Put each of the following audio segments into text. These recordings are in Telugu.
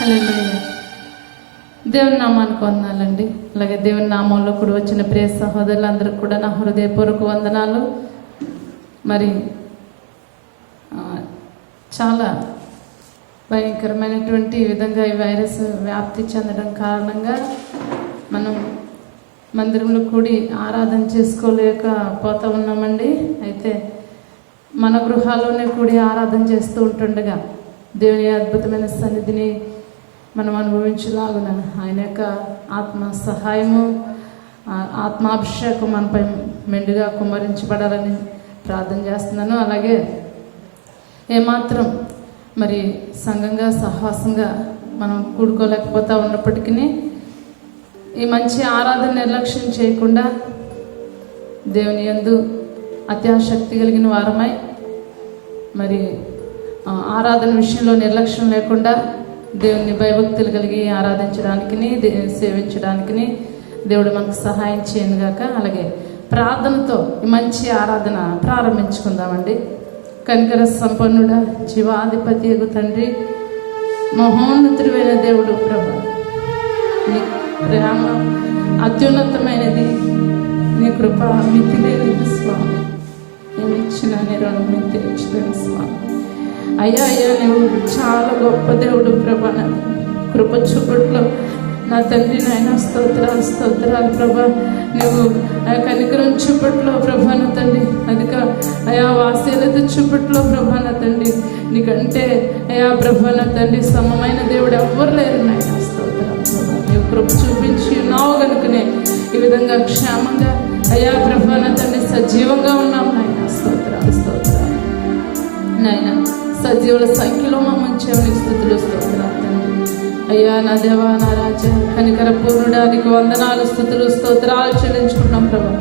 హల్లెలూయా. దేవుని నామానికి వందనాలండి. అలాగే దేవుని నామంలో కూడా వచ్చిన ప్రియ సహోదరులందరికీ కూడా నా హృదయపూర్వక వందనాలు. మరి చాలా భయంకరమైనటువంటి విధంగా ఈ వైరస్ వ్యాప్తి చెందడం కారణంగా మనం మందిరంలో కూడి ఆరాధన చేసుకోలేకపోతూ ఉన్నామండి. అయితే మన గృహాల్లోనే కూడి ఆరాధన చేస్తూ ఉంటుండగా దేవుని అద్భుతమైన సన్నిధిని మనం అనుభవించలాగున ఆయన యొక్క ఆత్మ సహాయము, ఆత్మాభిషేకం మనపై మెండుగా కుమ్మరించబడాలని ప్రార్థన చేస్తున్నాను. అలాగే ఏమాత్రం మరి సంఘంగా సహవాసంగా మనం కూడుకోలేకపోతూ ఉన్నప్పటికీ ఈ మంచి ఆరాధన నిర్లక్ష్యం చేయకుండా దేవుని యందు అత్యాశక్తి కలిగిన వారమై మరి ఆరాధన విషయంలో నిర్లక్ష్యం లేకుండా దేవుని భయభక్తులు కలిగి ఆరాధించడానికి సేవించడానికి దేవుడు మనకు సహాయం చేయను గాక. అలాగే ప్రార్థనతో ఈ మంచి ఆరాధన ప్రారంభించుకుందామండి. కనికర సంపన్నుడ, జీవాధిపతి యగు తండ్రి, మహోన్నతుడైన దేవుడు ప్రభు, నీ ప్రేమ అత్యున్నతమైనది, నీ కృప మితిలేని స్వామి. నేను ఇచ్చిన నేను తీర్చలేని స్వామి. అయ్యా నువ్వు చాలా గొప్ప దేవుడు ప్రభా. నా కృప చూపట్లో నా తండ్రి నాయన స్తోత్రాలు ప్రభా. నువ్వు కనికరం చూపట్లో ప్రభా నా తండ్రి, అధిక వాసీలత చూపట్లో ప్రభా నా తండ్రి, నీకంటే ప్రభా నా తండ్రి సమమైన దేవుడు ఎవ్వరు లేరు నాయన. స్తోత్రాలు ప్రభా. నువ్వు కృప చూపించి ఉన్నావు కనుకనే ఈ విధంగా క్షేమంగా ప్రభా నా తండ్రి సజీవంగా ఉన్నాం నాయన. స్తోత్రాలు నాయన. సజీవుల సంఖ్యలో మా ముంచేవని స్థుతులు స్తోత్రాలు తండ్రి. అయ్యా నా దేవా నా రాజా, కనికర పూర్ణుడానికి వందనాలు స్థుతులు స్తోత్రాలు చెల్లించుకున్నాం ప్రభా.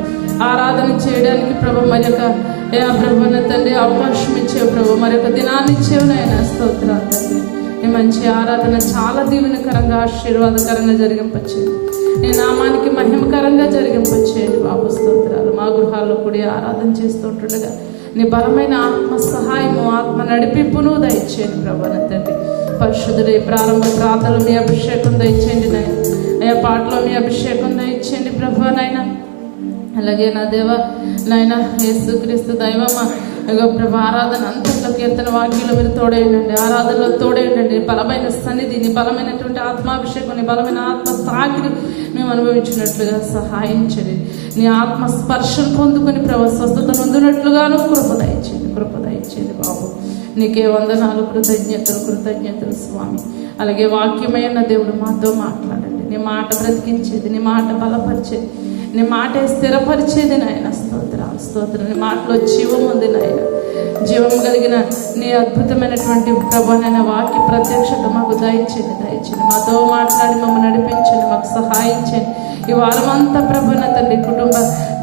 ఆరాధన చేయడానికి ప్రభా మరొక ప్రభా నా తండ్రి అవకాశం ఇచ్చేవు ప్రభా, మరొక దినాన్ని ఇచ్చేవు నాయన. స్తోత్రాలు తండ్రి. ఈ మంచి ఆరాధన చాలా దీవెనకరంగా ఆశీర్వాదకరంగా జరిగింపచేయండి. నీ నామానికి మహిమకరంగా జరిగింపచేయండి బాబు. స్తోత్రాలు. మా గృహాల్లో కూడి ఆరాధన చేస్తుంటుండగా నీ బలమైన ఆత్మ సహాయము, ఆత్మ నడిపింపును దయచేయండి ప్రభా నా తండ్రి. పరిశుద్ధుడి ప్రారంభ ప్రార్థనలు మీ అభిషేకం దయచేయండి నాయన. పాటలో మీ అభిషేకం దయచేయండి ప్రభా నాయన. అలాగే నా దేవ నాయన యేసుక్రీస్తు దైవమా ప్రభా, ఆరాధన అంతట్లో కీర్తన వాక్యంలో మీరు తోడేయండి, ఆరాధనలో తోడేయండి. బలమైన సన్నిధి, నీ బలమైనటువంటి ఆత్మాభిషేకం, నీ బలమైన ఆత్మ తాకిడి మేము అనుభవించినట్లుగా సహాయం చేయండి. నీ ఆత్మ స్పర్శను పొందుకొని ప్రభా స్వస్థత నొందినట్లుగాను కృప దయచేయండి బాబు. నీకే వందనాలు, కృతజ్ఞతలు స్వామి. అలాగే వాక్యమైన దేవుడు మాతో మాట్లాడండి. నీ మాట బ్రతికించేది, నీ మాట బలపరిచేది, నీ మాట స్థిరపరిచేది నాయన. స్తోత్రం. నీ మాటలో జీవం ఉంది నాయన. జీవం కలిగిన నీ అద్భుతమైనటువంటి ప్రభానైన వాక్య ప్రత్యక్షత మాకు దయచేయండి. మాతో మాట్లాడి మమ్మల్ని నడిపించండి, మాకు సహాయం చేయండి. ఈ వారం అంతా ప్రభాన తండ్రి కుటుంబ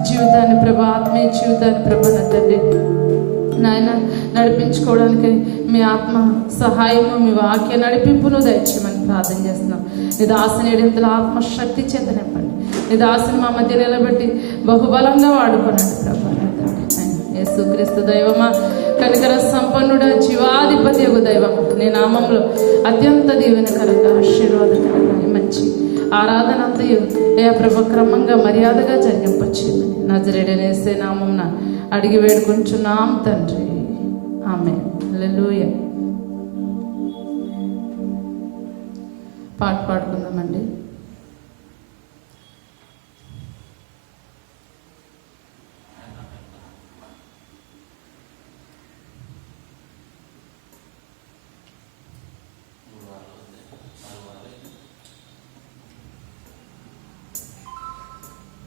జీవితాన్ని ప్రభా, ఆత్మీయ జీవితాన్ని ప్రభాన తండ్రి నాయన నడిపించుకోవడానికి మీ ఆత్మ సహాయము, మీ వాక్య నడిపింపును దయచేయమని ప్రార్థన చేస్తున్నాం. నీ దాసుని ఎడింతల ఆత్మశక్తి చేత నింపండి. నీ దాసుని మా మధ్య నిలబెట్టి బహుబలంగా వాడుకోనండి ప్రభా. యేసుక్రీస్తు దైవమా, కనికర సంపన్నుడ, జీవాధిపతి యగు దైవమా, నీ నామంలో అత్యంత దీవెనకరంగా ఆశీర్వాదకరంగా మంచి ఆరాధన అంతయు ప్రభు క్రమంగా మర్యాదగా జరిగింపచేయమని నజరేయుడైన యేసు నామమున అడిగి వేడుకుంటున్నాం తండ్రి. ఆమేన్. హల్లెలూయా. పాట పాడుకుందామండి.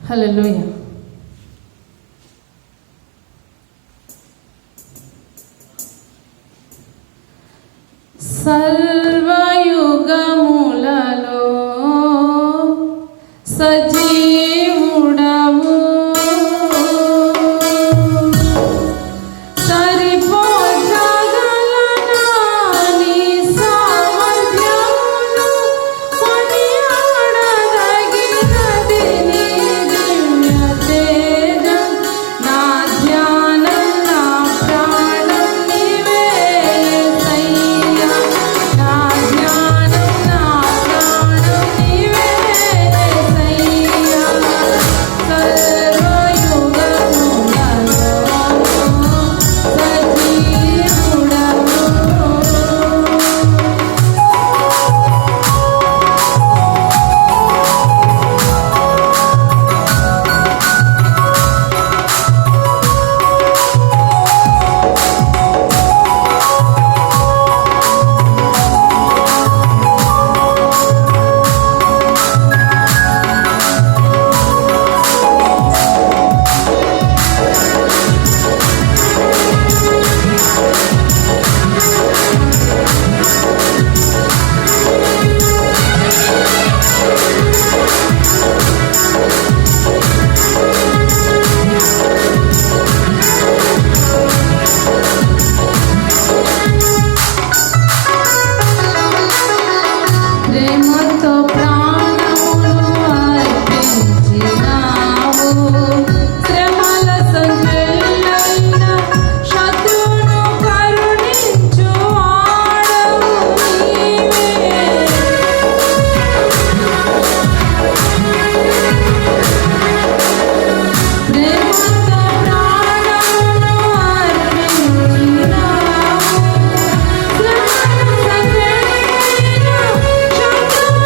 హల్లెలూయా. సర్వయుగములలో సజీవుడవు, సరిపోజగలనా నీ సామర్థ్యమును, కొనియాడదగినది నీ దివ్య ప్రేమతో ప్రాణమును అర్పించినావు. శ్రమల సంఖ్యలైన శత్రువును కరుణించు వాడవు నీవే. ప్రేమతో ప్రాణమును అర్పించినావు. శ్రమల సంఖ్యలైన శత్రువును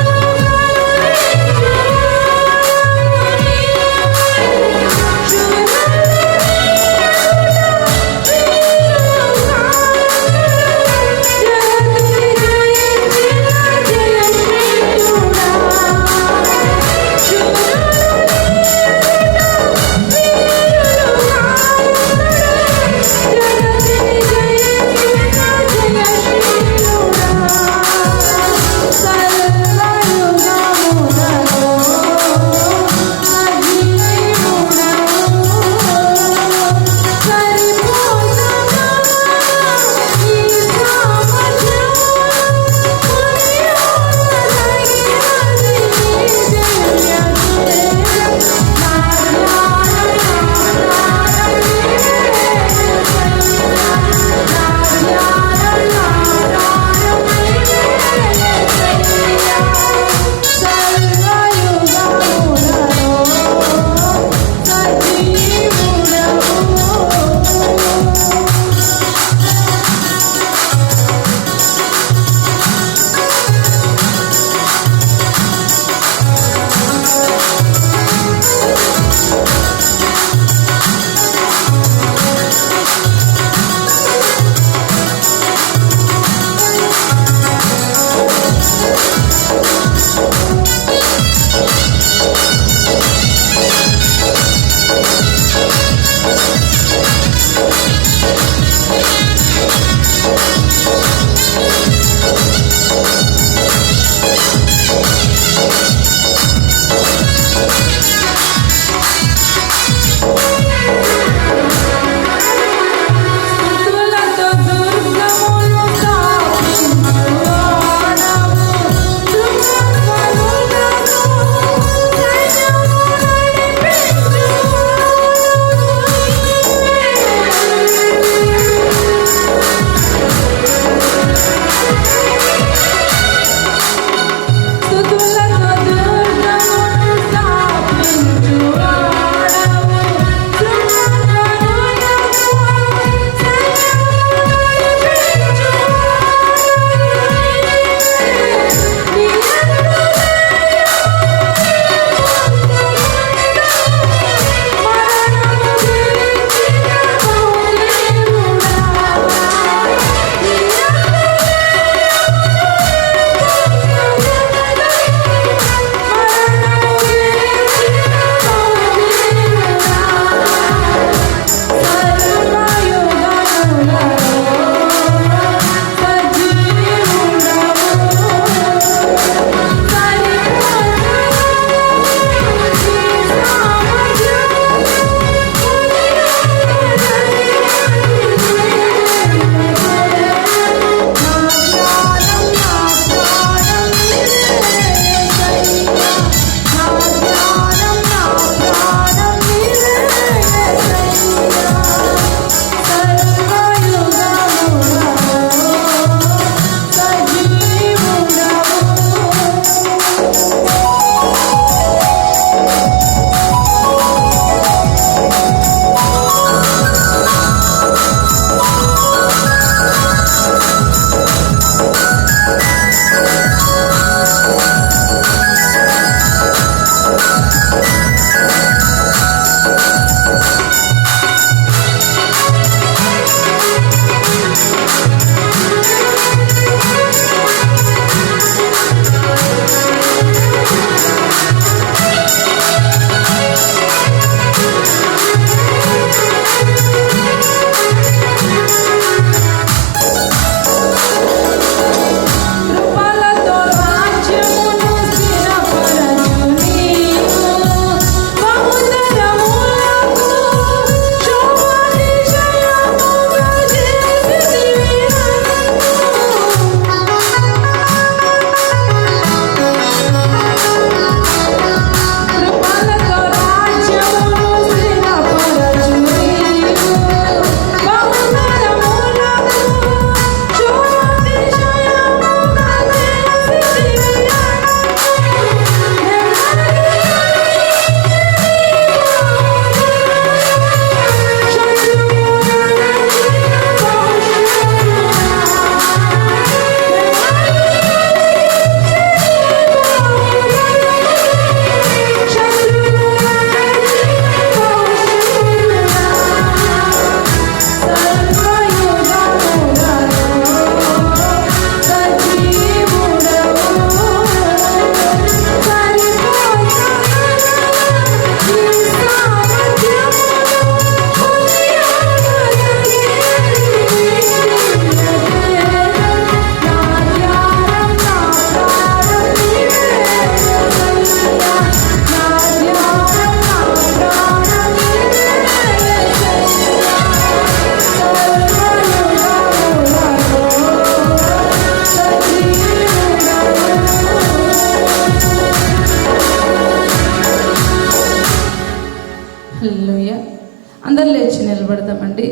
నిలబడదామండి.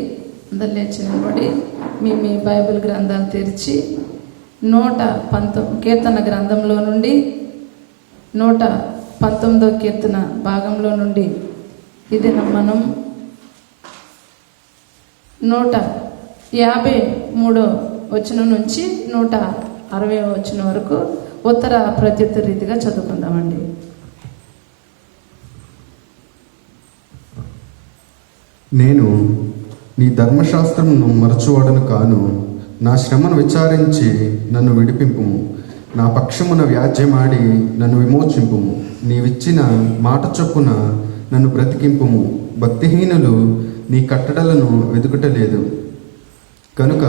అందరు లేచి నిలబడి మీ బైబిల్ గ్రంథాలు తెరిచి 119 కీర్తన గ్రంథంలో నుండి 119వ కీర్తన భాగంలో నుండి ఇది మనం 153వ వచనం నుంచి 160వ వచనం వరకు ఉత్తర ప్రత్యుత్తర రీతిగా చదువుకుందామండి. నేను నీ ధర్మశాస్త్రమును మరచువాడను కాను. నా శ్రమను విచారించి నన్ను విడిపింపుము. నా పక్షమున వ్యాజ్యమాడి నన్ను విమోచింపుము. నీవిచ్చిన మాట చొప్పున నన్ను బ్రతికింపుము. భక్తిహీనులు నీ కట్టడలను వెదుకుటలేదు కనుక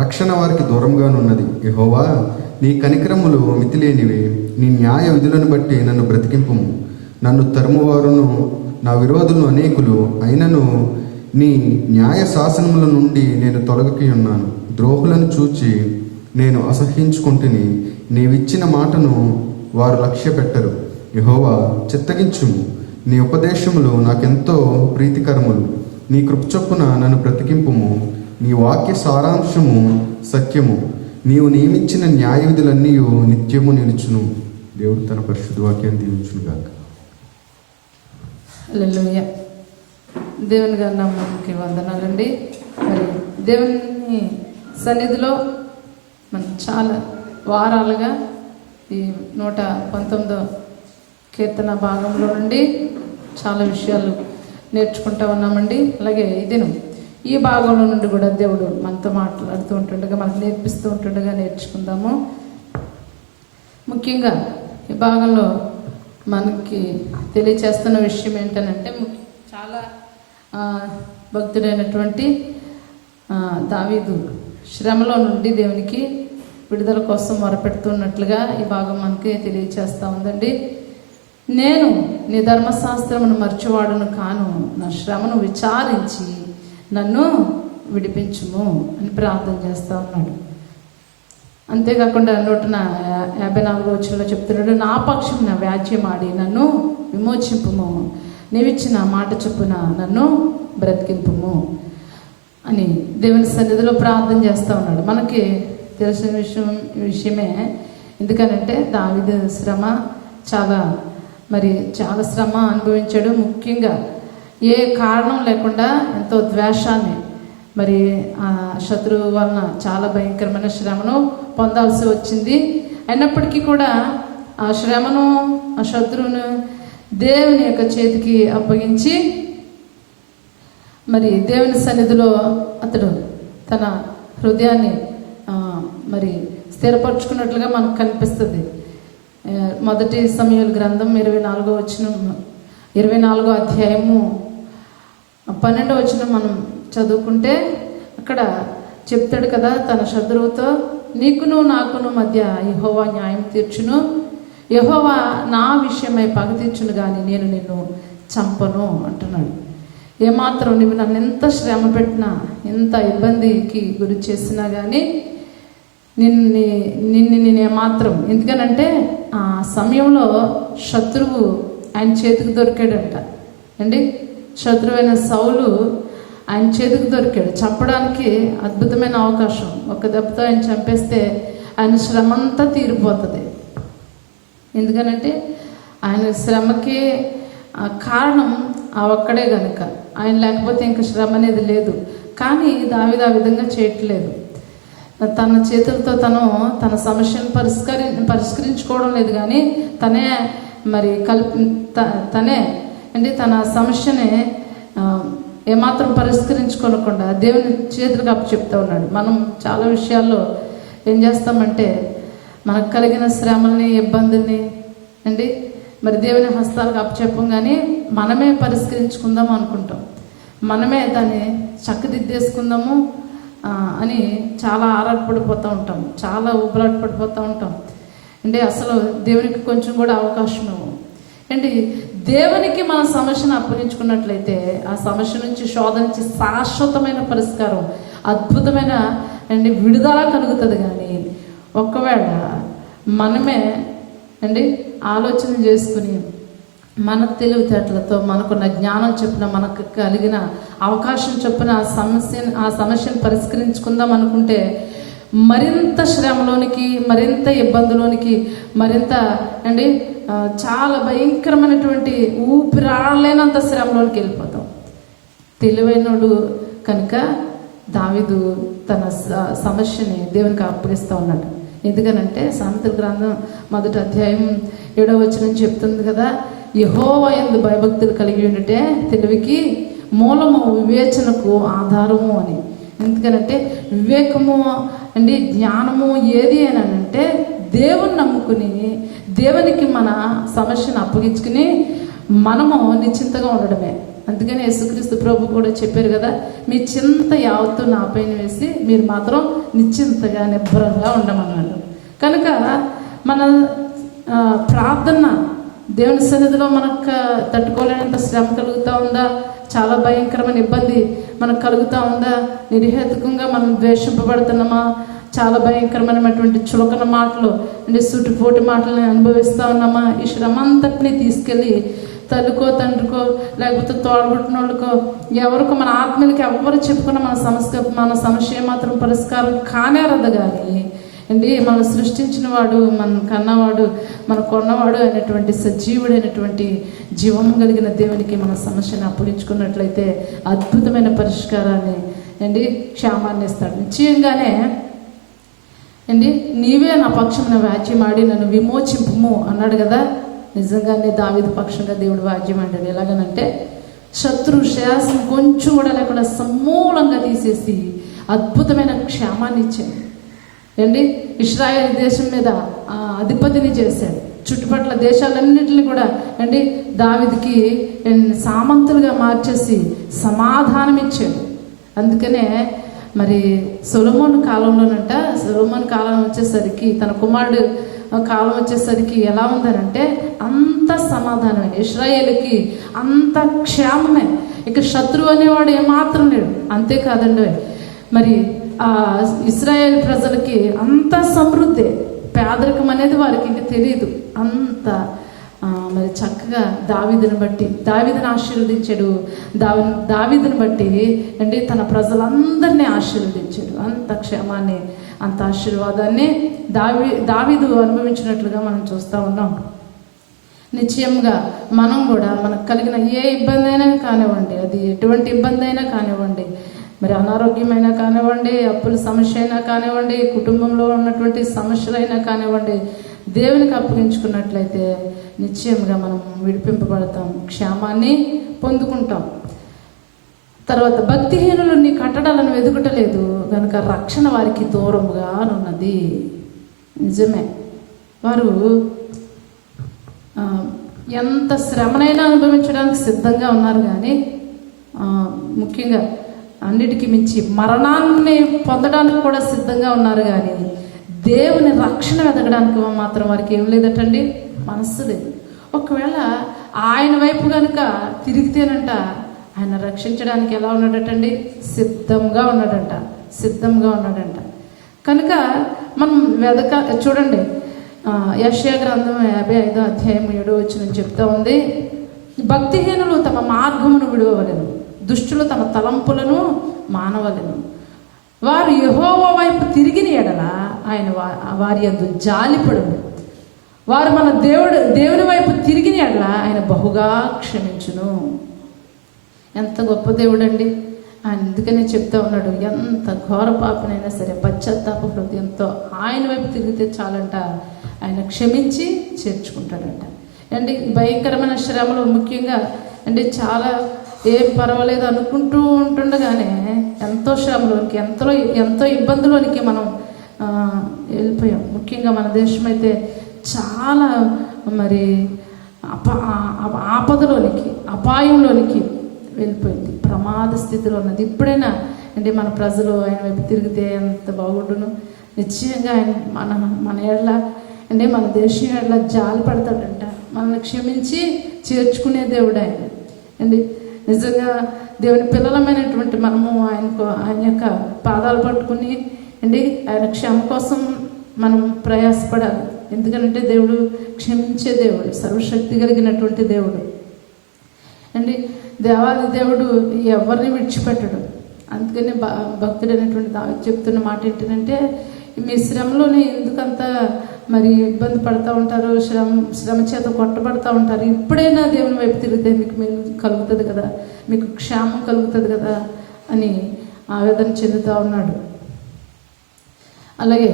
రక్షణ వారికి దూరంగానున్నది. యెహోవా, నీ కనికరములు మితిలేనివి. నీ న్యాయ విధులను బట్టి నన్ను బ్రతికింపుము. నన్ను తరుమువారును నా విరోధులను అనేకులు, అయినను నీ న్యాయ శాసనముల నుండి నేను తొలగకి ఉన్నాను. ద్రోహులను చూచి నేను అసహ్యించుకుంటుని. నీవిచ్చిన మాటను వారు లక్ష్య పెట్టరు. యెహోవా, చిత్తగించుము. నీ ఉపదేశములు నాకెంతో ప్రీతికరములు. నీ కృపచొప్పున నన్ను బ్రతికింపుము. నీ వాక్య సారాంశము సత్యము. నీవు నియమించిన న్యాయ విధులన్నీ నిత్యము నిలుచును. దేవుడు తన పరిశుద్ధ వాక్యాన్ని దీవించును గాక. హల్లెలూయా. దేవుని గారి నామానికి వందనాలండి. మరి దేవుని సన్నిధిలో మనం చాలా వారాలుగా ఈ 119వ కీర్తన భాగంలో నుండి చాలా విషయాలు నేర్చుకుంటూ ఉన్నామండి. అలాగే ఈ భాగంలో నుండి కూడా దేవుడు మనతో మాట్లాడుతూ ఉంటుండగా, మనకు నేర్పిస్తూ ఉంటుండగా నేర్చుకుందాము. ముఖ్యంగా ఈ భాగంలో మనకి తెలియచేస్తున్న విషయం ఏంటనంటే, చాలా భక్తుడైనటువంటి దావీదు శ్రమలో నుండి దేవునికి విడుదల కోసం మొరపెడుతున్నట్లుగా ఈ భాగం మనకి తెలియచేస్తూ ఉందండి. నేను నీ ధర్మశాస్త్రమును మర్చివాడును కాను. నా శ్రమను విచారించి నన్ను విడిపించుము అని ప్రార్థన చేస్తూ ఉన్నాడు. అంతేకాకుండా 154వ వచనంలో చెప్తున్నాడు, నా పక్షమున వ్యాజ్యమాడి నన్ను విమోచింపుము. నీవిచ్చిన మాట చొప్పున నన్ను బ్రతికింపుము అని దేవుని సన్నిధిలో ప్రార్థన చేస్తూ ఉన్నాడు. మనకి తెలిసిన విషయమే. ఎందుకనంటే దావీదు శ్రమ చాలా శ్రమ అనుభవించాడు. ముఖ్యంగా ఏ కారణం లేకుండా ఎంతో ద్వేషాన్ని, ఆ శత్రువు వలన చాలా భయంకరమైన శ్రమను పొందాల్సి వచ్చింది. అయినప్పటికీ కూడా ఆ శ్రమను, ఆ శత్రువును దేవుని యొక్క చేతికి అప్పగించి దేవుని సన్నిధిలో అతడు తన హృదయాన్ని స్థిరపరచుకున్నట్లుగా మనకు కనిపిస్తుంది. మొదటి సమూయేలు గ్రంథం 24వ అధ్యాయము 12వ వచనం మనం చదువుకుంటే అక్కడ చెప్తాడు కదా, తన శత్రువుతో నీకును నాకును మధ్య యెహోవా న్యాయం తీర్చును. యెహోవా నా విషయమై పగ తీర్చును కానీ నేను నిన్ను చంపను అంటున్నాడు. ఏమాత్రం నువ్వు నన్ను ఎంత శ్రమ పెట్టినా, ఎంత ఇబ్బందికి గురి చేసినా కానీ నేను ఏమాత్రం, ఎందుకనంటే ఆ సమయంలో శత్రువు ఆయన చేతికి దొరికాడంట అండి. శత్రువైన సౌలు ఆయన చేతికి దొరికాడు. చంపడానికి అద్భుతమైన అవకాశం. ఒక దెబ్బతో ఆయన చంపేస్తే ఆయన శ్రమ అంతా తీరిపోతుంది. ఎందుకనంటే ఆయన శ్రమకి కారణం ఆ ఒక్కడే గనుక. ఆయన లేకపోతే ఇంకా శ్రమ అనేది లేదు. కానీ దావీదు ఆ విధంగా చేయట్లేదు. తన చేతులతో తన సమస్యను పరిష్కరించుకోవడం లేదు, కానీ తనే తన సమస్యని ఏమాత్రం పరిష్కరించుకోనకుండా దేవుని చేతులకు అప్పచెప్తూ ఉన్నాడు. మనం చాలా విషయాల్లో ఏం చేస్తామంటే, మనకు కలిగిన శ్రమల్ని, ఇబ్బందుల్ని దేవుని హస్తాలకు అప్పచెప్పం, కానీ మనమే పరిష్కరించుకుందాం అనుకుంటాం. మనమే దాన్ని చక్కదిద్దేసుకుందాము అని చాలా ఆరాటపడిపోతూ ఉంటాం, చాలా ఊపిరాటపడిపోతూ ఉంటాం. అసలు దేవునికి కొంచెం కూడా అవకాశం ఇవ్వం. దేవునికి మన సమస్యను అప్పగించుకున్నట్లయితే ఆ సమస్య నుంచి, శోధన నుంచి శాశ్వతమైన పరిష్కారం, అద్భుతమైన విడుదల కలుగుతుంది. కానీ ఒకవేళ మనమే ఆలోచన చేసుకుని మన తెలివితేటలతో, మనకున్న జ్ఞానం చొప్పున, మనకు కలిగిన అవకాశం చొప్పున ఆ సమస్యను పరిష్కరించుకుందాం అనుకుంటే మరింత శ్రమలోనికి, మరింత ఇబ్బందులోనికి, మరింత చాలా భయంకరమైనటువంటి ఊపిరాడలేనంత శ్రమలోనికి వెళ్ళిపోతాం. తెలివైనడు కనుక దావీదు తన సమస్యని దేవునికి అప్పగిస్తూ ఉన్నాడు. ఎందుకనంటే సామెతల గ్రంథం 1వ అధ్యాయం 7వ వచనం చెప్తుంది కదా, యెహోవా యందు భయభక్తులు కలిగి ఉండుటే తెలివికి మూలము, వివేచనకు ఆధారము అని. ఎందుకనంటే వివేకము జ్ఞానము ఏది అని అంటే దేవుని నమ్ముకుని, దేవునికి మన సమస్యను అప్పగించుకుని మనము నిశ్చింతగా ఉండడమే. అందుకని యేసుక్రీస్తు ప్రభు కూడా చెప్పారు కదా, మీ చింత యావత్తు నా పైన వేసి మీరు మాత్రం నిశ్చింతగా నిబ్బరంగా ఉండమన్నాడు. కనుక మన ప్రార్థన దేవుని సన్నిధిలో మనకు తట్టుకోలేనంత శ్రమ కలుగుతూ ఉందా, చాలా భయంకరమైన ఇబ్బంది మనకు కలుగుతూ ఉందా, నిర్హేతుకంగా మనం ద్వేషింపబడుతున్నామా, చాలా భయంకరమైనటువంటి చులకన మాటలు సుటిపోటి మాటలని అనుభవిస్తూ ఉన్నామా, ఈ శ్రమ అంతటినీ తీసుకెళ్ళి తల్లికో, తండ్రికో, లేకపోతే తోడబుట్టిన వాళ్ళకో, ఎవరికో, మన ఆత్మీయులకి ఎవరు చెప్పుకున్న మన సమస్య మాత్రం పరిష్కారం కానేరదు. కానీ మనం సృష్టించిన వాడు, మన కన్నవాడు, మన కొన్నవాడు అయినటువంటి సజీవుడైనటువంటి జీవం కలిగిన దేవునికి మన సమస్యను అప్పగించుకున్నట్లయితే అద్భుతమైన పరిష్కారాన్ని క్షేమాన్ని ఇస్తాడు. నిశ్చయంగానే నీవే నా పక్షమున వ్యాజ్యమాడి నన్ను విమోచింపుము అన్నాడు కదా. నిజంగానే దావీదు పక్షంగా దేవుడు వాద్యం అంటాడు. ఎలాగనంటే శత్రు శ్వాసం కొంచెం కూడా లేకుండా సమూలంగా తీసేసి అద్భుతమైన క్షేమాన్ని ఇచ్చాడు. ఇశ్రాయేల్ దేశం మీద అధిపతిని చేశాడు. చుట్టుపక్కల దేశాలన్నింటినీ కూడా దావీదుకి సామంతులుగా మార్చేసి సమాధానం ఇచ్చాడు. అందుకనే మరి సొలొమోను కాలం వచ్చేసరికి, తన కుమారుడు కాలం వచ్చేసరికి ఎలా ఉందనంటే అంత సమాధానమే, ఇశ్రాయేలుకి అంత క్షేమమే. ఇక శత్రువు అనేవాడు ఏమాత్రం లేడు. అంతేకాదండి, మరి ఆ ఇశ్రాయేల్ ప్రజలకి అంత సమృద్ధి, పేదరికం అనేది వారికి ఇంక తెలియదు. అంత మరి చక్కగా దావీదుని ఆశీర్వదించాడు. దావీదుని బట్టి తన ప్రజలందరినీ ఆశీర్వదించాడు. అంత క్షేమాన్ని, అంత ఆశీర్వాదాన్ని దావీదు అనుభవించినట్లుగా మనం చూస్తూ ఉన్నాం. నిశ్చయంగా మనం కూడా మనకు కలిగిన ఏ ఇబ్బంది అయినా కానివ్వండి, అది ఎటువంటి ఇబ్బంది అయినా కానివ్వండి, మరి అనారోగ్యమైనా కానివ్వండి, అప్పుల సమస్య అయినా కానివ్వండి, కుటుంబంలో ఉన్నటువంటి సమస్యలైనా కానివ్వండి, దేవునికి అప్పగించుకున్నట్లయితే నిశ్చయంగా మనం విడిపింపబడతాం, క్షేమాన్ని పొందుకుంటాం. తర్వాత భక్తిహీనులు నీ కట్టడాలను వెతుకుటలేదు కనుక రక్షణ వారికి దూరముగా ఉన్నది. నిజమే, వారు ఎంత శ్రమనైనా అనుభవించడానికి సిద్ధంగా ఉన్నారు. కానీ ముఖ్యంగా అన్నిటికీ మించి మరణాన్ని పొందడానికి కూడా సిద్ధంగా ఉన్నారు. కానీ దేవుని రక్షణ వెతకడానికి మాత్రం వారికి ఏం లేదటండి, మనస్సు లేదు. ఒకవేళ ఆయన వైపు కనుక తిరిగితేనంట ఆయన రక్షించడానికి ఎలా ఉన్నాడటండి, సిద్ధంగా ఉన్నాడంట. కనుక మనం చూడండి, యెషయా గ్రంథం 55వ అధ్యాయం 7వ వచనం చెప్తా ఉంది, భక్తిహీనులు తమ మార్గమును విడువవలెను, దుష్టులు తమ తలంపులను మానవలెను. వారు యెహోవా వైపు తిరిగిన ఎడల ఆయన వారి యందు జాలిపడును. వారు మన దేవుని వైపు తిరిగిన ఎడల ఆయన బహుగా క్షమించును. ఎంత గొప్ప దేవుడండి ఆయన. అందుకనే చెప్తా ఉన్నాడు, ఎంత ఘోర పాపనైనా సరే పశ్చాత్తాప హృదయంతో ఆయన వైపు తిరిగితే చాలంట, ఆయన క్షమించి చేర్చుకుంటాడంట. భయంకరమైన శ్రమలు ముఖ్యంగా చాలా ఏం పర్వాలేదు అనుకుంటూ ఉంటుండగానే ఎంతో శ్రమలోనికి, ఎంతో ఇబ్బందులోనికి మనం వెళ్ళిపోయాం. ముఖ్యంగా మన దేశం అయితే చాలా మరి ఆపదలోనికి, అపాయంలోనికి వెళ్ళిపోయింది, ప్రమాద స్థితిలో ఉన్నది. ఇప్పుడైనా మన ప్రజలు ఆయన వైపు తిరిగితే ఎంత బాగుండును. నిశ్చయంగా ఆయన మన ఏళ్ళ మన దేశం ఏళ్ళ జాలి పడతాడంట, మనల్ని క్షమించి చేర్చుకునే దేవుడు ఆయన. నిజంగా దేవుని పిల్లలమైనటువంటి మనము ఆయన యొక్క పాదాలు పట్టుకుని ఆయన క్షమ కోసం మనం ప్రయాసపడాలి. ఎందుకంటే దేవుడు క్షమించే దేవుడు, సర్వశక్తి కలిగినటువంటి దేవుడు అండి. దేవాది దేవుడు ఎవరిని విడిచిపెట్టడు. అందుకనే భక్తుడైనటువంటి దావీదు చెప్తున్న మాట ఏంటంటే, మీ శ్రమలోనే ఎందుకంత మరి ఇబ్బంది పడుతూ ఉంటారు, శ్రమ చేత కొట్టబడుతూ ఉంటారు, ఇప్పుడైనా దేవుని వైపు తిరిగితే మీకు మేలు కలుగుతుంది కదా, మీకు క్షేమం కలుగుతుంది కదా అని ఆవేదన చెందుతూ ఉన్నాడు. అలాగే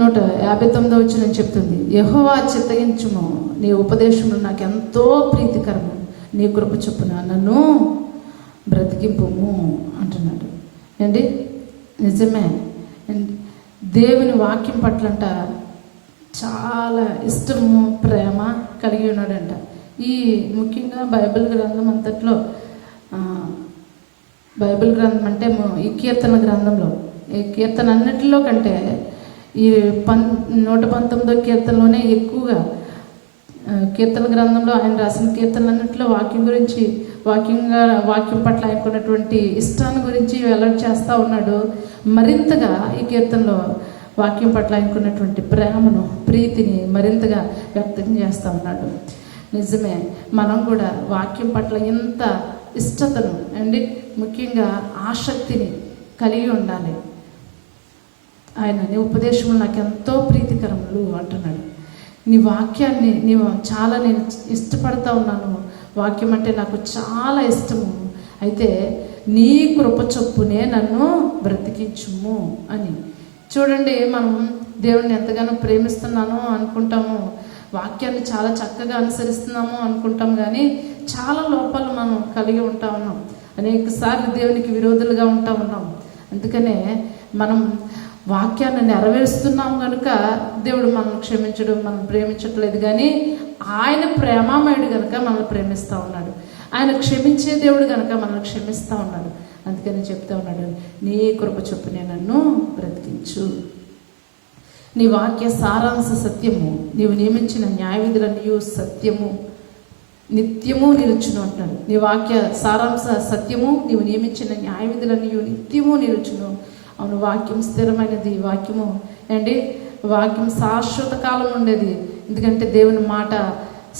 159వ వచనం చెప్తుంది, యెహోవా చిత్తగించుము, నీ ఉపదేశములు నాకు ఎంతో ప్రీతికరము, నీ కృప చొప్పున నన్ను బ్రతికింపుము అంటున్నాడు అండి. నిజమే, దేవుని వాక్యం పట్లంట చాలా ఇష్టము, ప్రేమ కలిగి ఉన్నాడంట. ఈ ముఖ్యంగా బైబిల్ గ్రంథం అంతట్లో, బైబిల్ గ్రంథం అంటే ఈ కీర్తన గ్రంథంలో, ఈ కీర్తన అన్నిటిలో కంటే ఈ 119వ కీర్తనలోనే ఎక్కువగా, కీర్తన గ్రంథంలో ఆయన రాసిన కీర్తనలన్నింటిలో వాక్యం గురించి, వాక్యం పట్ల ఆయనకున్నటువంటి ఇష్టాన్ని గురించి వెల్లడి చేస్తూ ఉన్నాడు. మరింతగా ఈ కీర్తనలో వాక్యం పట్ల ఆయనకున్నటువంటి ప్రేమను, ప్రీతిని మరింతగా వ్యక్తం చేస్తూ ఉన్నాడు. నిజమే, మనం కూడా వాక్యం పట్ల ఎంత ఇష్టతను అండి, ముఖ్యంగా ఆసక్తిని కలిగి ఉండాలి. ఆయన నీ ఉపదేశములు నాకు ఎంతో ప్రీతికరములు అంటున్నాడు. నీ వాక్యాన్ని నేను ఇష్టపడతా ఉన్నాను, వాక్యం అంటే నాకు చాలా ఇష్టము, అయితే నీ కృప చొప్పునే నన్ను బ్రతికించుము అని. చూడండి, మనం దేవుడిని ఎంతగానో ప్రేమిస్తున్నాను అనుకుంటాము, వాక్యాన్ని చాలా చక్కగా అనుసరిస్తున్నాము అనుకుంటాం, కానీ చాలా లోపాలు మనం కలిగి ఉంటా ఉన్నాం, అనేక సార్లు దేవునికి విరోధులుగా ఉంటా ఉన్నాం. అందుకనే మనం వాక్యాన్ని నెరవేరుస్తున్నాం కనుక దేవుడు మనల్ని క్షమించడం, మనం ప్రేమించట్లేదు, కానీ ఆయన ప్రేమామయుడు కనుక మనల్ని ప్రేమిస్తూ ఉన్నాడు. ఆయన క్షమించే దేవుడు కనుక మనల్ని క్షమిస్తూ ఉన్నాడు. అందుకని చెప్తా ఉన్నాడు, నీ కృప చొప్పునే నన్ను బ్రతికించు, నీ వాక్య సారాంశ సత్యము, నీవు నియమించిన న్యాయ విధులన్నీ సత్యము, నిత్యము నిలుచును అంటున్నాడు. నీ వాక్య సారాంశ సత్యము, నీవు నియమించిన న్యాయ విధులన్నీ నిత్యము నిలుచును. అవును, వాక్యం స్థిరమైనది, వాక్యము అండి, వాక్యం శాశ్వత కాలం ఉండేది. ఎందుకంటే దేవుని మాట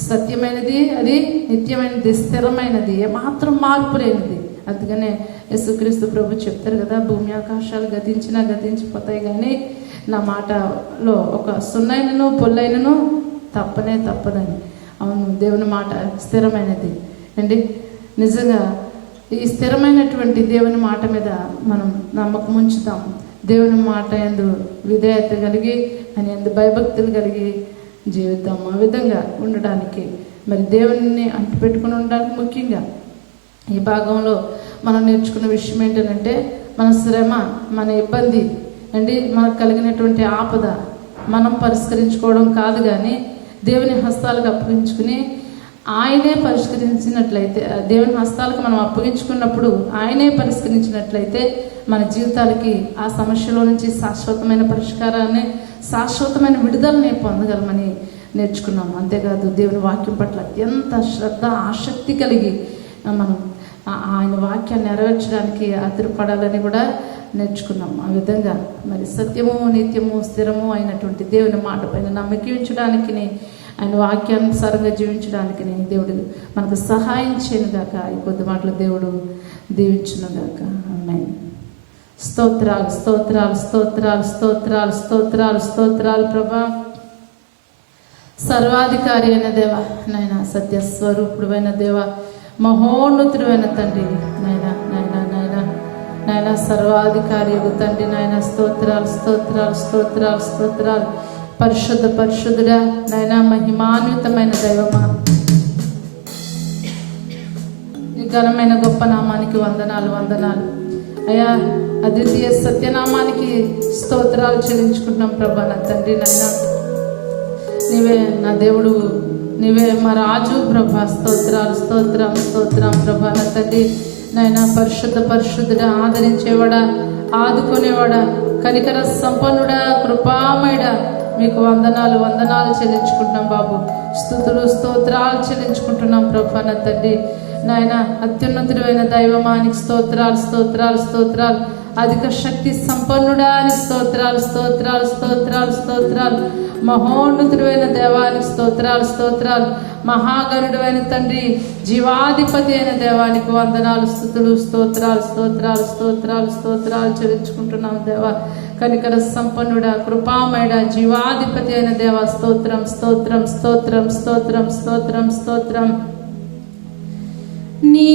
సత్యమైనది, అది నిత్యమైనది, స్థిరమైనది, ఏమాత్రం మార్పు లేనిది. అందుకనే యేసుక్రీస్తు ప్రభు చెప్తారు కదా, భూమి ఆకాశాలు గతించిపోతాయి, కానీ నా మాటలో ఒక సున్నైనను పొల్లైనను తప్పదని. అవును, దేవుని మాట స్థిరమైనది అండి. నిజంగా ఈ స్థిరమైనటువంటి దేవుని మాట మీద మనం నమ్మకం ఉంచుతాం. దేవుని మాట యందు విధేయత కలిగి, అని యందు భయభక్తులు కలిగి జీవిద్దాం. ఆ విధంగా ఉండడానికి, మరి దేవుని అంటిపెట్టుకుని ఉండడానికి ముఖ్యంగా ఈ భాగంలో మనం నేర్చుకున్న విషయం ఏంటంటే, మన శ్రమ, మన ఇబ్బంది అండి, మనకు కలిగినటువంటి ఆపద మనం పరిష్కరించుకోవడం కాదు, కానీ దేవుని హస్తాలకు అప్పగించుకుని ఆయనే పరిష్కరించినట్లయితే, దేవుని హస్తాలకు మనం అప్పగించుకున్నప్పుడు ఆయనే పరిష్కరించినట్లయితే మన జీవితాలకి ఆ సమస్యలో నుంచి శాశ్వతమైన పరిష్కారాన్ని, శాశ్వతమైన విడుదలని పొందగలమని నేర్చుకున్నాము. అంతేకాదు దేవుని వాక్యం పట్ల అత్యంత శ్రద్ధ, ఆసక్తి కలిగి మనం ఆయన వాక్యాన్ని నెరవేర్చడానికి ఆతురపడాలని కూడా నేర్చుకున్నాం. ఆ విధంగా మరి సత్యము, నిత్యము, స్థిరము అయినటువంటి దేవుని మాట పైన నమ్మకం ఉంచడానికి, ఆయన వాక్యానుసారంగా జీవించడానికి దేవుడు మనకు సహాయం చేయనుగాక. ఈ కొద్ది మాటలు దేవుడు దీవించునుగాక. ఆమేన్. స్తోత్రాలు స్తోత్రాలు స్తోత్రాలు స్తోత్రాలు స్తోత్రాలు స్తోత్రాలు ప్రభా. సర్వాధికారి అయిన దేవ, నాయన సత్యస్వరూపుడు అయిన దేవ, మహోన్నతుడైన తండ్రి, నాయన నాయన నాయన నాయన సర్వాధికారి తండ్రి, నాయన స్తోత్రాలు స్తోత్రాలు స్తోత్రాలు స్తోత్రాలు. పరిశుద్ధుడా, నాయన మహిమాన్వితమైన దైవమా, నీ ఘనమైన గొప్ప నామానికి వందనాలు అయ్యా. అద్వితీయ సత్యనామానికి స్తోత్రాలు చెల్లించుకుంటున్నాం ప్రభా. నా తండ్రి, నాయన నీవే నా దేవుడు, నీవే మా రాజు ప్రభా. స్తోత్రం ప్రభా. నా తండ్రి, నాయన పరిశుద్ధుడా, ఆదరించేవాడా, ఆదుకునేవాడా, కనికర సంపన్నుడా, కృపామయుడా, మీకు వందనాలు చెల్లించుకుంటున్నాం బాబు. స్తుతులు స్తోత్రాలు చెల్లించుకుంటున్నాం ప్రభా. నా తండ్రి, నాయన అత్యున్నతుడైన దైవమానికి స్తోత్రాలు. అధిక శక్తి సంపన్నుడా అని స్తోత్రాలు స్తోత్రాలు స్తోత్రాలు స్తోత్రాలు. మహోన్నతుడైన దేవానికి స్తోత్రాలు స్తోత్రాలు. మహాగణుడైన తండ్రి, జీవాధిపతి అయిన దేవానికి వందనాలు, స్తుతులు, స్తోత్రాలు స్తోత్రాలు స్తోత్రాలు స్తోత్రాలు చెల్లించుకుంటున్నాం దేవా. కనికర సంపన్నుడా, కృపామయుడా, జీవాధిపతి అయిన దేవా, స్తోత్రం స్తోత్రం స్తోత్రం స్తోత్రం స్తోత్రం స్తోత్రం. నీ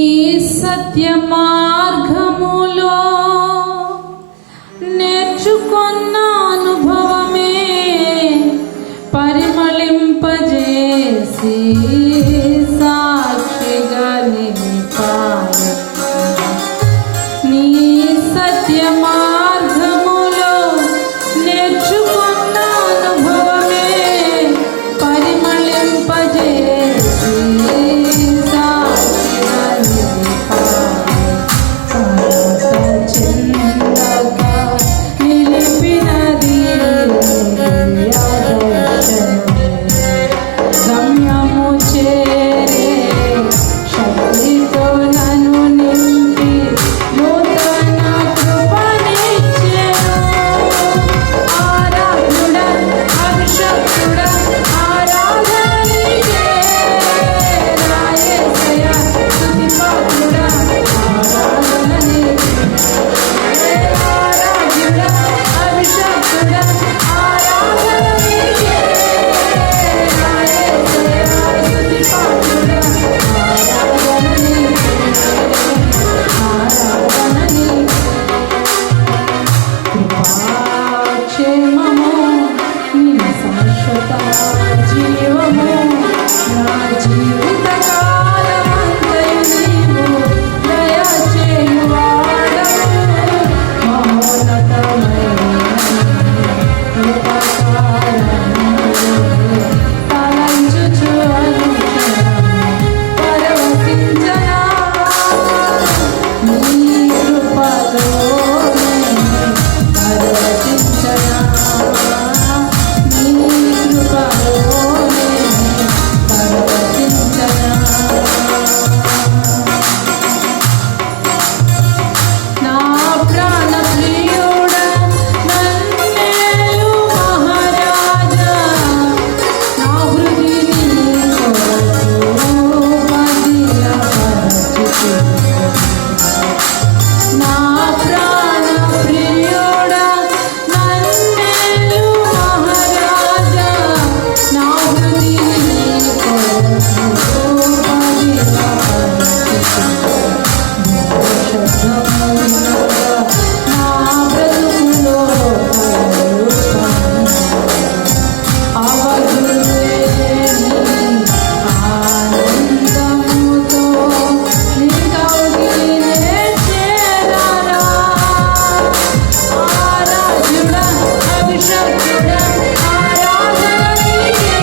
సత్య మార్గములో నేర్చుకున్న అనుభవమే పరిమళింపజేసి సాక్షిగా నిలిపాయి. నీ సత్య మార్గములో నేర్చుకున్న అనుభవమే పరిమళింపజేసి సాక్షిగా నిలిపాయి. చెందగా నిలిపినది గమ్యము చేరే శక్తితో నన్ను నింపి నూతన కృపనిచ్చెను. ఆరాధుడా, అభిషక్తుడా, ఆరాధన నీకే. నా యేసయ్యా, స్తుతిపాత్రుడా, ఆరాధన నీకే. ఆరాధ్యుడా, అభిషక్తుడా, ఆరాధన నీకే. నా యేసయ్యా, స్తుతిపాత్రుడా, ఆరాధన నీకే. ఆరాధన నీకే. కృపాక్షేమము నీ శాశ్వత జీవము. నా జీవిత కాలమంతయు నీవు దయచేయువాడవు. మహోన్నతమైన కృపాకారము తలంచుచు అనుక్షణము పరవశించనా. నీ కృపలోనే పరవశించనా. నీ కృపలోనే పరవశించనా. నా ప్రాణ ప్రియుడా, నన్నేలు మహారాజా, నా హృది నీ కొరకు పదిలపరచుచున్నా. నా ప్రాణ ప్రియుడా, నన్నేలు మహారాజా, నా హృది నీ కొరకు పదిలపరచుచున్నా. శబ్దము వినగా నా బ్రతుకులో అవధులేని ఆనందముతో నీ కౌగిలినే చేరారా. ఆరాధ్యుడా, అభిషక్తుడా, ఆరాధన నీకే.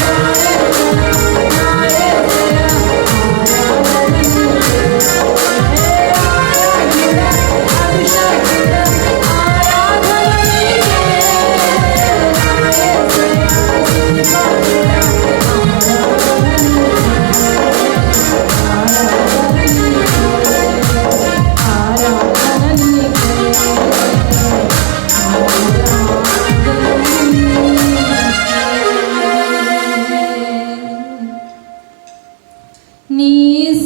నా యేసయ్యా, ఆరాధన నీకే. ఆరాధ్యుడా, అభిషక్తుడా, ఆరాధన నీకే. నా యేసయ్యా, స్తుతిపాత్రుడా, ఆరాధన నీకే. ఆరాధన నీకే. ఆరాధన నీకే. నీ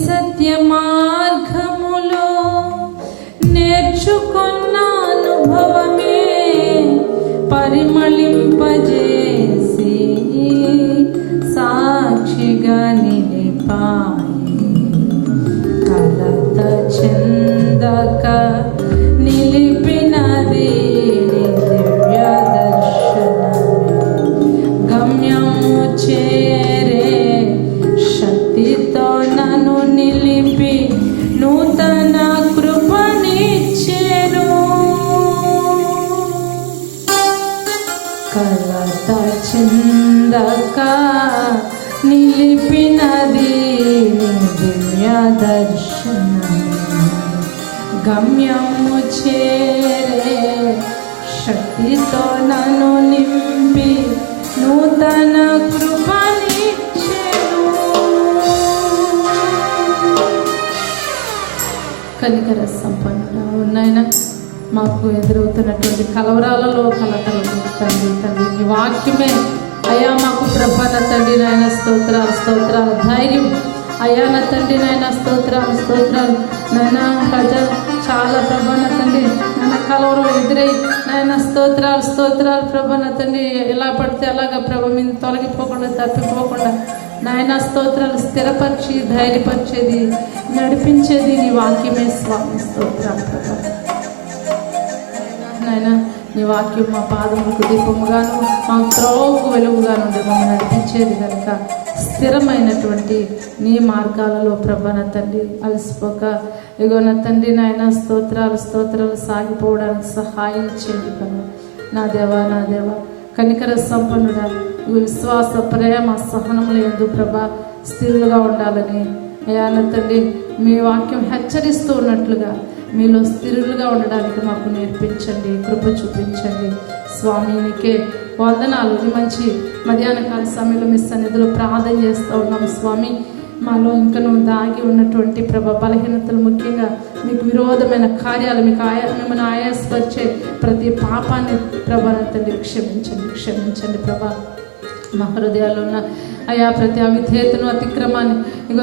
సత్య మార్గములో నేర్చుకున్న అనుభవమే పరిమళింపజేసి సాక్షిగా నిలిపాయి. కలత చెందక నిలిపినది నీ దివ్య దర్శనమే. గమ్యము చేరే శక్తితో నన్ను నిలిపి నూతన కృపనిచ్చెను. కలత చెందక నిలిపినది నీ దివ్య దర్శనమే. గమ్యము చేరే శక్తితో నన్ను నింపి నూతన కృపనిచ్చెను. కనికర సంపన్నుడా, నాయన మాకు ఎదురవుతున్నటువంటి కలవరాలలో కలతలు తండ్రి నీ వాక్యమే అయ్యా మాకు ప్రభా నా తండ్రి నాయన స్తోత్రాలు ధైర్యం అయ్యా నా తండ్రి నాయన స్తోత్రాలు నాయన ప్రజలు చాలా ప్రభా నా తండ్రి నాయన కలవరం ఎదురై నాయన స్తోత్రాలు ప్రభా నా తండ్రి ఎలా పడితే అలాగా ప్రభ మీద తొలగిపోకుండా తప్పిపోకుండా నాయన స్తోత్రాలు స్థిరపరిచి ధైర్యపరిచేది నడిపించేది నీ వాక్యమే స్వామి. స్తోత్రాలు ప్రభా నాయన నీ వాక్యం మా పాదములకు దీపముగాను మా త్రోవకు వెలుగుగాను మమ్మల్ని నడిపించేది కనుక స్థిరమైనటువంటి నీ మార్గాలలో ప్రభా నా తండ్రి అలసిపోక ఇగో నా తండ్రి నాయన స్తోత్రాలు సాగిపోవడానికి సహాయం చేయండి కదా నా దేవా కనికర సంపన్నుడా విశ్వాస ప్రేమ సహనములు యందు ప్రభా స్థిరులుగా ఉండాలని అయ్యా నా తండ్రి మీ వాక్యం హెచ్చరిస్తూ ఉన్నట్లుగా మీలో స్థిరులుగా ఉండడానికి మాకు నేర్పించండి, కృప చూపించండి స్వామి. నీకే వందనాలు. ఈ మంచి మధ్యాహ్న కాల సమయంలో మీ సన్నిధిలో ప్రార్థన చేస్తూ ఉన్నాము స్వామి. మాలో ఇంకా నువ్వు దాగి ఉన్నటువంటి ప్రభా బలహీనతలు, ముఖ్యంగా మీకు విరోధమైన కార్యాలు, మిమ్మల్ని ఆయాసపరిచే ప్రతి పాపాన్ని ప్రభా తండ్రి క్షమించండి ప్రభా. మా హృదయాల్లో ఉన్న అయా ప్రతి అవిధేయతను, అతిక్రమాన్ని ఇగో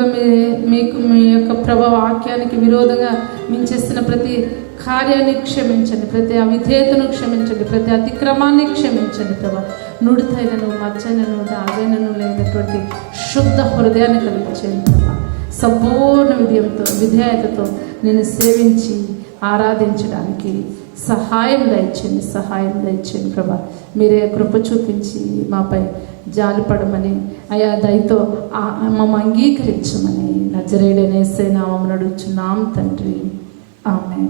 మీకు మీ యొక్క ప్రభా వాక్యానికి విరోధంగా మేము చేస్తున్న ప్రతి కార్యాన్ని క్షమించండి, ప్రతి అవిధేయతను క్షమించండి, ప్రతి అతిక్రమాన్ని క్షమించండి ప్రభా. నుడితైనను మచ్చైనను దాగైనను లేనటువంటి శుద్ధ హృదయాన్ని కలిగించండి ప్రభా. సంపూర్ణ విధేయతతో నేను సేవించి ఆరాధించడానికి సహాయం దయచేయండి ప్రభా. మీరే కృప చూపించి మాపై జాలిపడమని అయా దయతో మమ్మ అంగీకరించమని నజరేయుడైన యేసయ్య నామమున అడుగుచున్నాం తండ్రి. ఆమేన్.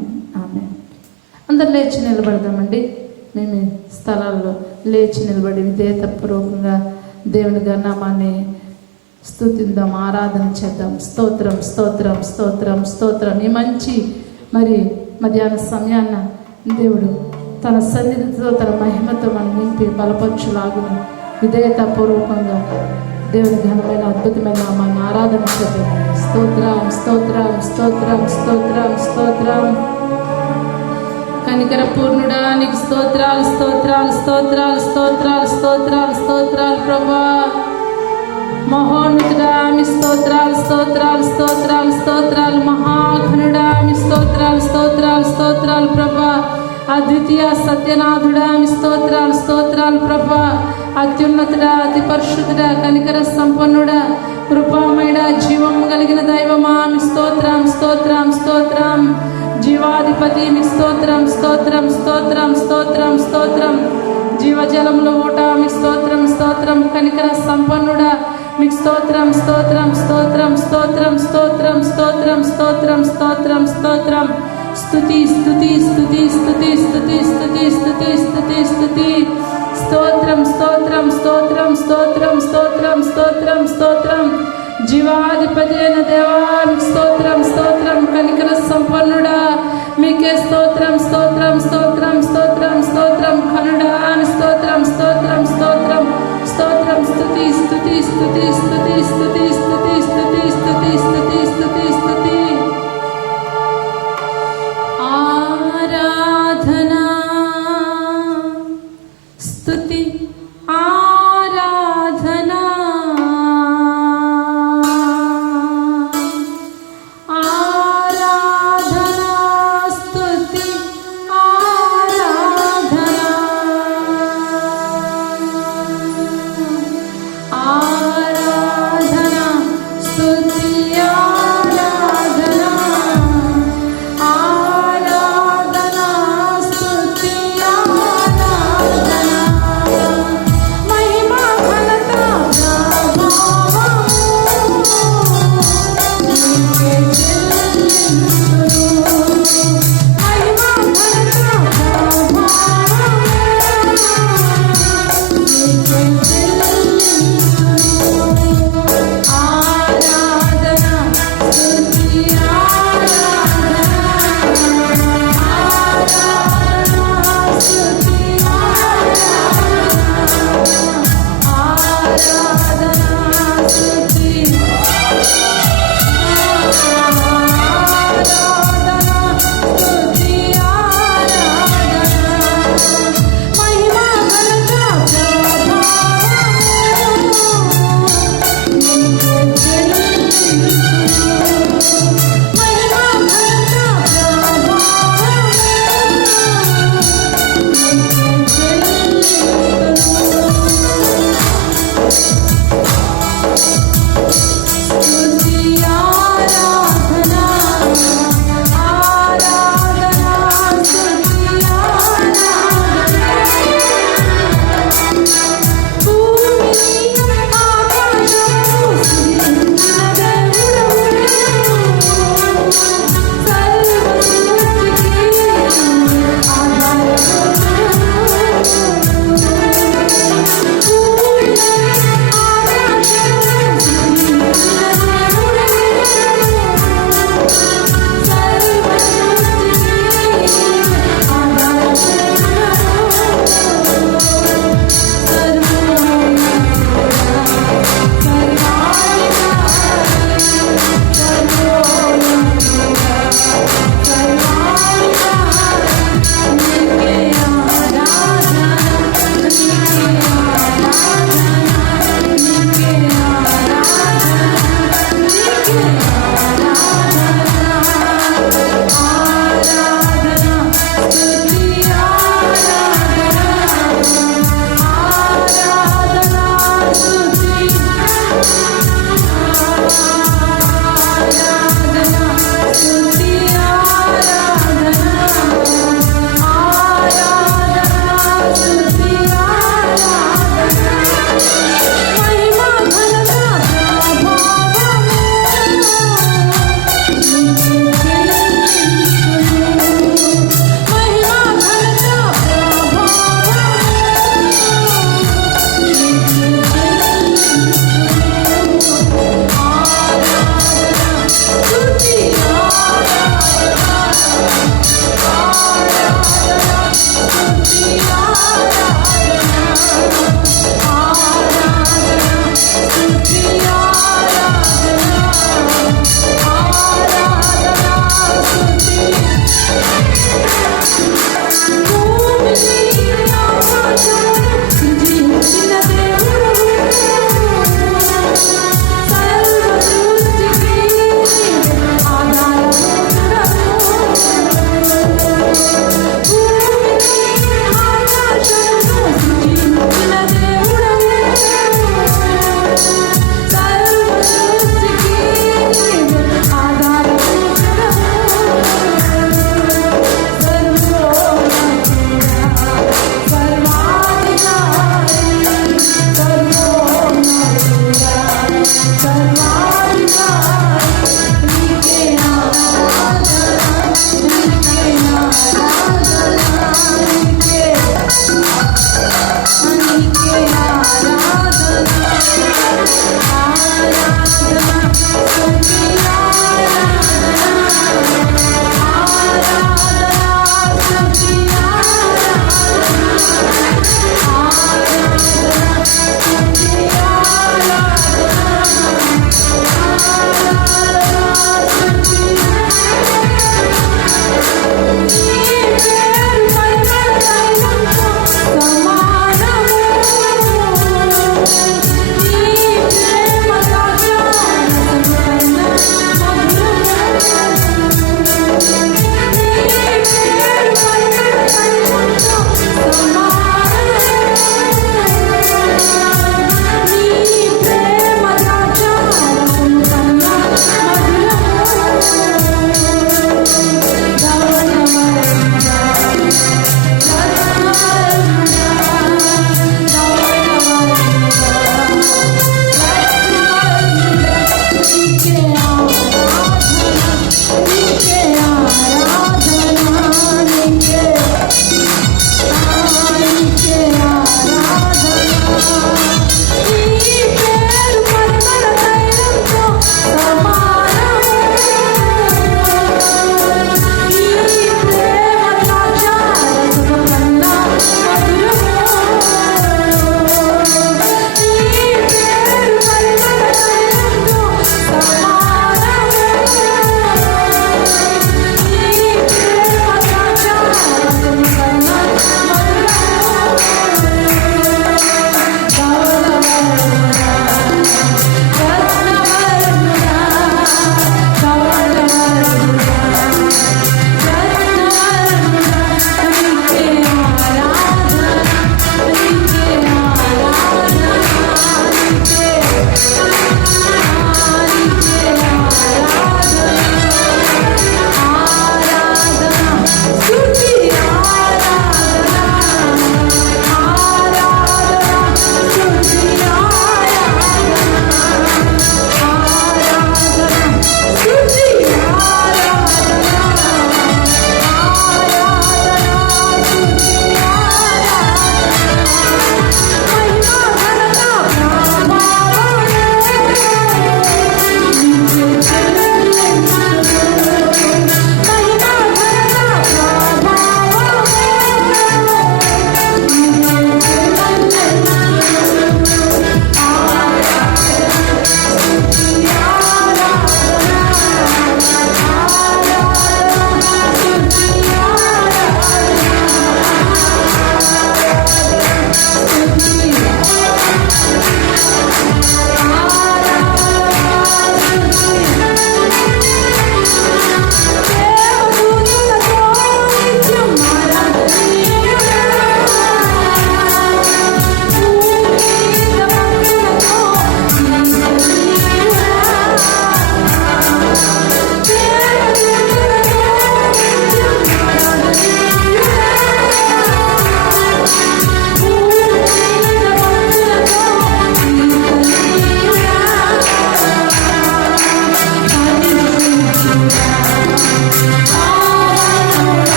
అందరు లేచి నిలబడదామండి. మేము స్థలాల్లో లేచి నిలబడి విధేయతపూర్వకంగా దేవుని నామాన్ని స్తుతిద్దాం, ఆరాధన చేద్దాం. స్తోత్రం. ఈ మంచి మరి మధ్యాహ్న సమయాన్న దేవుడు తన సన్నిధితో తన మహిమతో మనం నింపి బలపరచులాగున విధేయతపూర్వకంగా దేవుని ఘనమైన అద్భుతమైన నామాన్ని ఆరాధన చేద్దాం. స్తోత్రం. కనికర పూర్ణుడా నీకు స్తోత్రాలు ప్రభా. మహోన్నతుడా మీ స్తోత్రాలు. మహాఘనుడా మీ స్తోత్రాలు ప్రభా. అద్వితీయ సత్యనాథుడా మీ స్తోత్రాలు ప్రభా. అత్యున్నతుడా, అతి పరిశుద్ధుడా, కనికర సంపన్నుడా, కృపామయుడా, జీవం కలిగిన దైవమా మీ స్తోత్రం. జీవాధిపతి మీ స్తోత్రం. జీవజలముల ఊట మీ స్తోత్రం. కనికర సంపన్నుడా మీకు స్తోత్రం. స్తుతి. స్తోత్రం. జీవాధిపతి అయిన దేవా మీకు స్తోత్రం. కనికర సంపన్నుడా మీకే స్తోత్రం. కనుడా మీ స్తోత్రం. స్తుతి. ఆరాధనా స్తుతి ఆరాధనా స్తుతి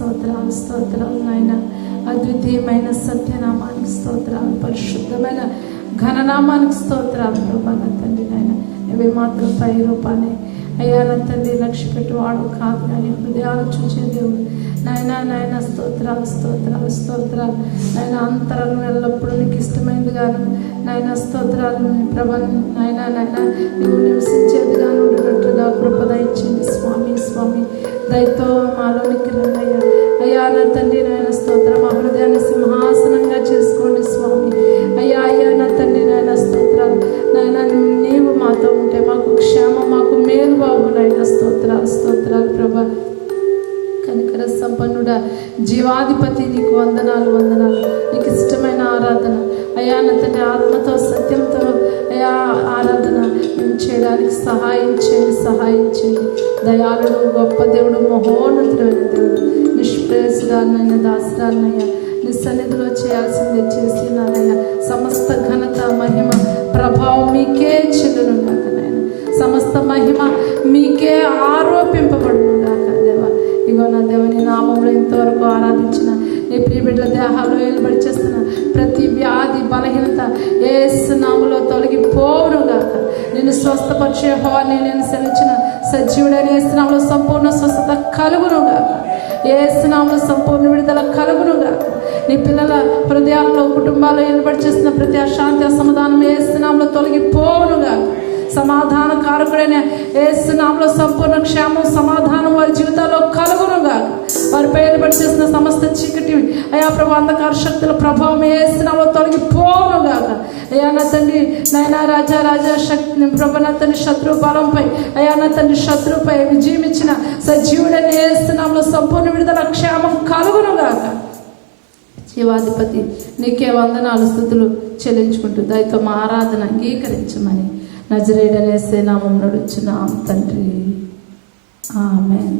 స్తోత్రాలు స్తోత్రాలు నాయన. అద్వితీయమైన సత్యనామానికి స్తోత్రాలు, పరిశుద్ధమైన ఘననామానికి స్తోత్రాలు ప్రభా నా తండ్రి. నాయన ఇవి మాత్రం పై రూపాన్ని అయ్యా నా తండ్రి లక్ష్య పెట్టువాడు కాదు కానీ హృదయాలు చూసే దేవుడు నాయన. నాయన స్తోత్రాలు స్తోత్రాలు స్తోత్రాలు నాయన. అంతరంగం ఎల్లప్పుడూ నీకు ఇష్టమైనదిగాను నాయన స్తోత్రాలు ప్రభా నాయన. నాయన నువ్వు నివసించేదిగాను ఉండినట్లుగా కృపద ఇచ్చింది స్వామి. స్వామి దయతో మాలోనికి రండి అయ్యా. అయ్యా నా తండ్రి నాయన స్తోత్రం. మా హృదయాన్ని సింహాసనంగా చేసుకోండి స్వామి. అయ్యా అయ్యా నా తండ్రి నాయన స్తోత్రాలు నాయన. నీవు మాతో ఉంటే మాకు క్షేమం, మాకు మేలు బాబు నాయన. స్తోత్రాలు స్తోత్రాలు ప్రభా. కనికర సంపన్నుడా, జీవాధిపతి నీకు వందనాలు వందనాలు. నీకు ఇష్టమైన ఆరాధన అయ్యా నా తండ్రి ఆత్మతో సత్యంతో అయ్యా ఆరాధన మేము చేయడానికి సహాయం చేయండి, సహాయం చేయండి. దయాళుడు, గొప్ప దేవుడు, మహోన్నతుడైన దేవుడు, నిష్ప్రేసురాలనైనా దాసురాలనయ్యా నీ సన్నిధిలో చేయాల్సిందే చేసినారయ్యా. సమస్త ఘనత మహిమ ప్రభావం మీకే చెల్లును గాక నాయన. సమస్త మహిమ మీకే ఆరోపింపబడును గాక దేవా. ఇగో నా దేవని నామంలో ఇంతవరకు ఆరాధించిన నీ ప్రియ బిడ్డల దేహాలు ఏలుబడి చేస్తున్న ప్రతి వ్యాధి బలహీనత యేసు నామములో తొలగిపోవును గాక. నేను స్వస్థపరిచే హోవాన్ని నేను సెలచిన సజీవుడైన యేసు నామములో సంపూర్ణ స్వస్థత కలుగును గాక. యేసు నామములో సంపూర్ణ విడుదల కలుగును గాక. నీ పిల్లల హృదయాల్లో కుటుంబాల్లో ఏలుబడి చేస్తున్న ప్రతి అశాంతి అసమాధానం యేసు నామములో తొలగిపోవును గాక. సమాధాన కారకుడైన యేసు నామములో సంపూర్ణ క్షేమం సమాధానం వారి జీవితాల్లో కలుగునుగా. వారిపై ఏలుబడి చేసిన సమస్త చీకటి అయా ప్రభు అంధకార శక్తుల ప్రభావం యేసు నామములో తొలగిపోవునుగా. అయా నా తండ్రి నాయన రాజా రాజా శక్తి ప్రభు నా తండ్రి శత్రు బలంపై అయా నా తండ్రి శత్రుపై విజయం ఇచ్చిన సజీవుడైన యేసు నామములో సంపూర్ణ విడుదల క్షేమం కలుగునుగాక. జీవాధిపతి నీకే వందనాలు స్తుతులు చెల్లించుకుంటూ దయతో మా ఆరాధన అంగీకరించమని నజరేయుడైన యేసు నామములో అడుగుచున్నాం తండ్రి. ఆమేన్.